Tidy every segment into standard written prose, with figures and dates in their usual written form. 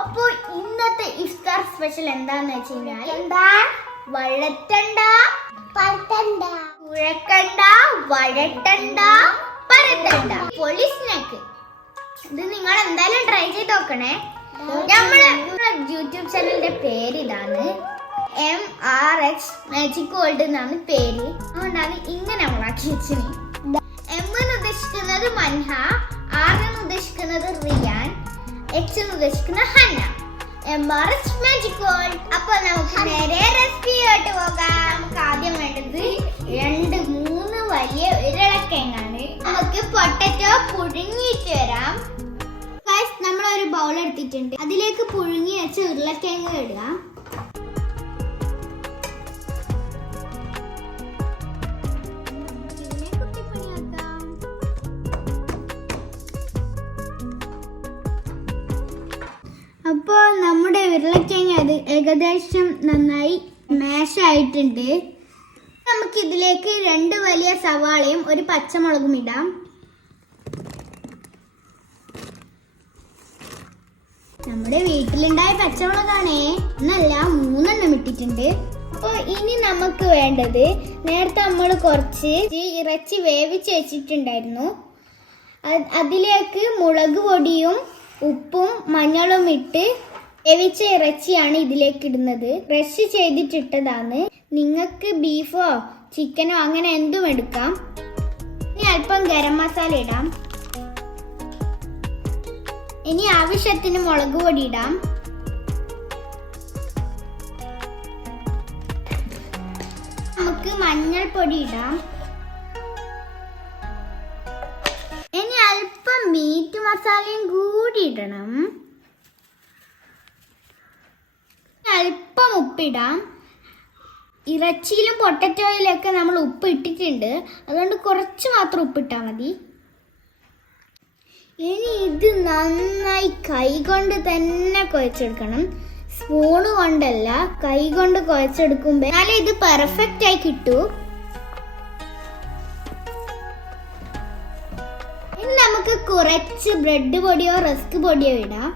അപ്പൊ ഇന്നത്തെ ഇഫ്താർ സ്പെഷ്യൽ എന്താന്ന് വെച്ച് കഴിഞ്ഞാൽ വഴറ്റണ്ട, പരത്തണ്ട, കുഴക്കണ്ട, വഴറ്റണ്ട, പരത്തണ്ട പൊളി സ്നാക്ക്. ഇത് നിങ്ങൾ എന്തായാലും ട്രൈ ചെയ്ത് നോക്കണേ. നമ്മളെ യൂട്യൂബ് ചാനലിന്റെ പേര് ഇതാണ്, MRH മാജിക് വേൾഡ് എന്നാണ് പേര്. അതുകൊണ്ടാണ് ഇങ്ങനെ നമ്മളാക്കി വെച്ചത്. M എന്ന് ഉദ്ദേശിക്കുന്നത് മൻഹ, R എന്ന് ഉദ്ദേശിക്കുന്നത് റിയാൻ, H എന്ന് ഉദ്ദേശിക്കുന്ന ഹന്ന. MRH magic world. അപ്പൊ നമുക്ക് നേരെ റെസിപ്പിയോട്ട് പോകാം. നമുക്ക് ആദ്യം വേണ്ടത് 2-3 വലിയ ഉരുളക്കിഴങ്ങാണ്. നമുക്ക് പൊട്ടറ്റോ പുഴുങ്ങിയിട്ട് വരാം. നമ്മളൊരു ബൗൾ എടുത്തിട്ടുണ്ട്, അതിലേക്ക് പുഴുങ്ങി വെച്ച ഉരുളക്കിഴങ്ങ് ഇടുക. അപ്പോൾ നമ്മുടെ ഉരുളക്കിഴങ്ങ് അത് ഏകദേശം നന്നായി മാഷ് ആയിട്ടുണ്ട്. നമുക്ക് ഇതിലേക്ക് 2 വലിയ സവാളയും 1 പച്ചമുളകും ഇടാം. നമ്മുടെ വീട്ടിലുണ്ടായ പച്ചമുളകാണേ, എന്നല്ല 3 എണ്ണം ഇട്ടിട്ടുണ്ട്. അപ്പോൾ ഇനി നമുക്ക് വേണ്ടത്, നേരത്തെ നമ്മൾ കുറച്ച് ഇറച്ചി വേവിച്ച് വെച്ചിട്ടുണ്ടായിരുന്നു, അതിലേക്ക് മുളക് പൊടിയും ഉപ്പും മഞ്ഞളും ഇട്ട് വേവിച്ച ഇറച്ചിയാണ് ഇതിലേക്ക് ഇടുന്നത്. ക്രഷ് ചെയ്തിട്ടിട്ടതാണ്. നിങ്ങൾക്ക് ബീഫോ ചിക്കനോ അങ്ങനെ എന്തും എടുക്കാം. ഇനി അല്പം ഗരം മസാല ഇടാം. ഇനി ആവശ്യത്തിന് മുളക് പൊടി ഇടാം. നമുക്ക് മഞ്ഞൾപ്പൊടി ഇടാം. ഇനി അല്പം മീറ്റ് മസാലയും കൂടി ഇടണം. അല്പം ഉപ്പിടാം. ഇറച്ചിയിലും പൊട്ടറ്റോയിലൊക്കെ നമ്മൾ ഉപ്പ് ഇട്ടിട്ടുണ്ട്, അതുകൊണ്ട് കുറച്ച് മാത്രം ഉപ്പിട്ടാൽ മതി. ഇനി ഇത് നന്നായി കൈകൊണ്ട് തന്നെ കുഴച്ചെടുക്കണം, സ്പൂണ് കൊണ്ടല്ല, കൈകൊണ്ട് കുഴച്ചെടുക്കുമ്പോൾ എന്നാലേ ഇത് പെർഫെക്റ്റ് ആയി കിട്ടൂ. ഇനി നമുക്ക് കുറച്ച് ബ്രെഡ് പൊടിയോ റസ്ക് പൊടിയോ ഇടാം.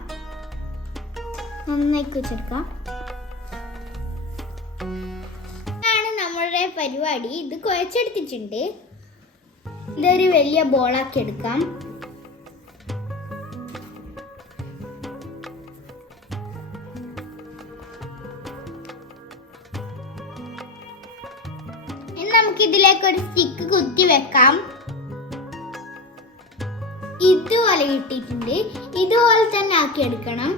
നന്നായി കുഴച്ചെടുക്കാം. ഇതാണ് നമ്മളുടെ പരിപാടി. ഇത് കുഴച്ചെടുത്തിട്ടുണ്ട്. ഇതൊരു വലിയ ബോളാക്കി എടുക്കാം. നമുക്ക് ഇതിലേക്ക് ഒരു സ്റ്റിക്ക് കുത്തി വെക്കാം. ഇതുപോലെ കിട്ടിയിട്ടുണ്ട്. ഇതുപോലെ തന്നെ ആക്കി എടുക്കണം.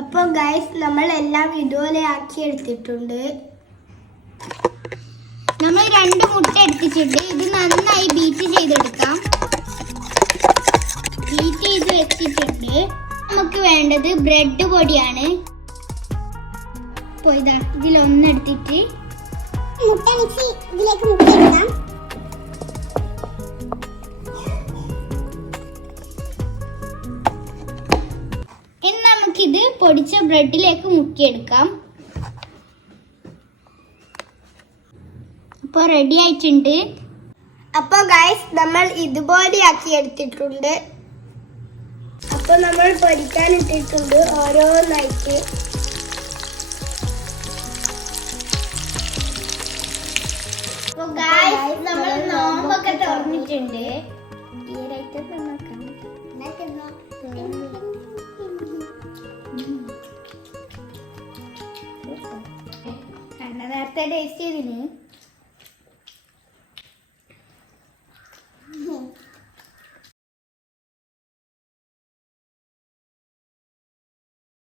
അപ്പോൾ ഗൈസ്, നമ്മൾ എല്ലാം ഇതുപോലെ ആക്കി എടുത്തിട്ടുണ്ട്. നമ്മൾ 2 മുട്ട എടുത്തിട്ടുണ്ട്. ഇത് നന്നായി ബീറ്റ് ചെയ്തെടുക്കാം. ബീറ്റ് ചെയ്ത് വെച്ചിട്ടുണ്ട്. നമുക്ക് വേണ്ടത് ബ്രെഡ് പൊടിയാണ്. ഇതാ ഇതിലൊന്നെടുത്തിട്ട് മുട്ട മിക്സി ഇതിലേക്ക് മുക്കിയിടാം. ഇനി നമുക്കിത് പൊടിച്ച ബ്രെഡിലേക്ക് മുക്കിയെടുക്കാം. അപ്പോൾ റെഡി ആയിട്ടുണ്ട്. അപ്പോൾ ഗൈസ്, നമ്മൾ ഇതുപോലെ ആക്കി എടുത്തിട്ടുണ്ട്. അപ്പോൾ നമ്മൾ പൊരിക്കാൻ ഇട്ടിട്ടുണ്ട് ഓരോന്നായിട്ട്. നമ്മൾ നോമ്പൊക്കെ തുറന്നിട്ടുണ്ട്. നേരത്തെ ടേസ്റ്റ് ചെയ്തിന്.